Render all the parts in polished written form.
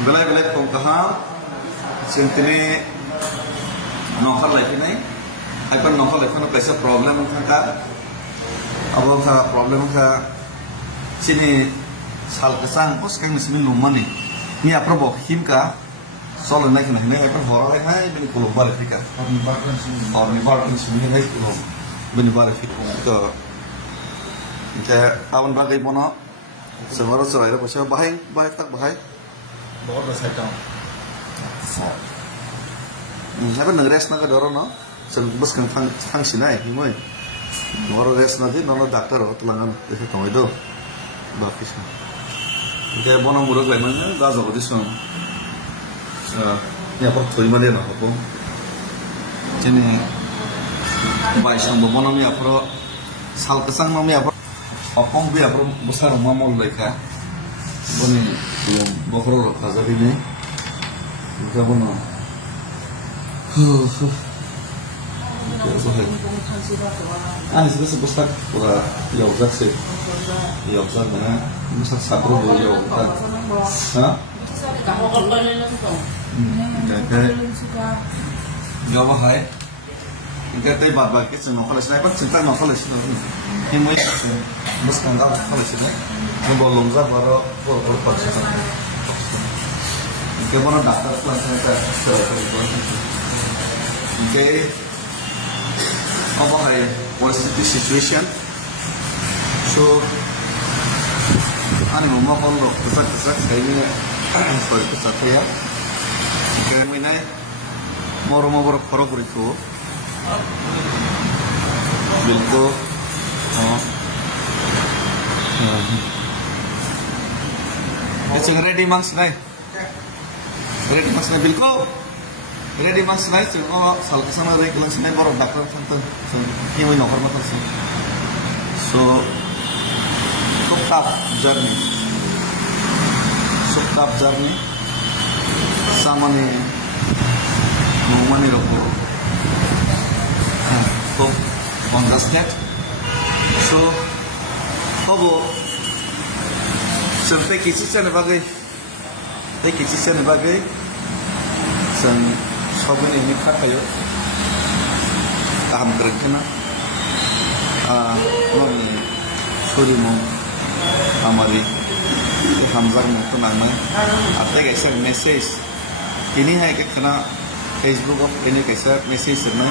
belai belai pengkaham sentini nongkar lagi nih apa nongkar lagi kan kaisa problem kan apa ka problem ka sini sal kesang pos kan sini lumayan nih ni apa bok him ka soal naik nih apa horor hai ben kulo balik fika or ni bar kan sini naik kulo ben balik fika ke awan bagai mono semua serai apa sih bahaya tak bahaya बहुत बसाता हूँ apa ngeres naga doro no bus kan tang sinai himoy noro res nadi nono dokter o tulangan itu kamu itu bakis kayak bono muruk lain mana dah jago di sana ya per tuh mana no apa jadi baisang bono mi apa sal kesang no mi apa opong bi apa besar mamul leka boni belum bokro kaza ini kita bono Ani sudah sebesar pura yauzat sih, yauzat mana, misal satu dua yauzat, hah? Kayak jawab hai, kita bawa bagi semua kalau saya pun cinta mau kalau sih, ini mau bos kandang kalau sih, ini bolong zat baru baru paksa. Kita mana dokter pun saya okay. Apa hai? What is the situation? So, ani mau kalau kesak saya ini sorry kesak ya. Kaya mina mau korok itu, bilko, It's ready mangs nai. Ready mangs nai bilko. Ready mas naik sih, oh salah kesana dari kelas naik baru dokter santan, so ini mau nomor berapa sih? So, sukap journey, sama nih, mau nih rokok, so on the step, so, kamu, sampai kisah sebagai, सबने ini kayo aham kerjana mami suri mo amari hamzar mo to nang atte kaisa message ini hai ke kana Facebook of ini kaisa message na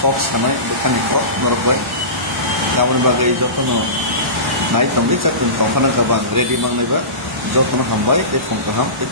fox hamai bukan fox norok kawan bagai jokono naik tamli cak tun kawan kaban ready mang leba जो तुम हम भाई एक फोन का हम एक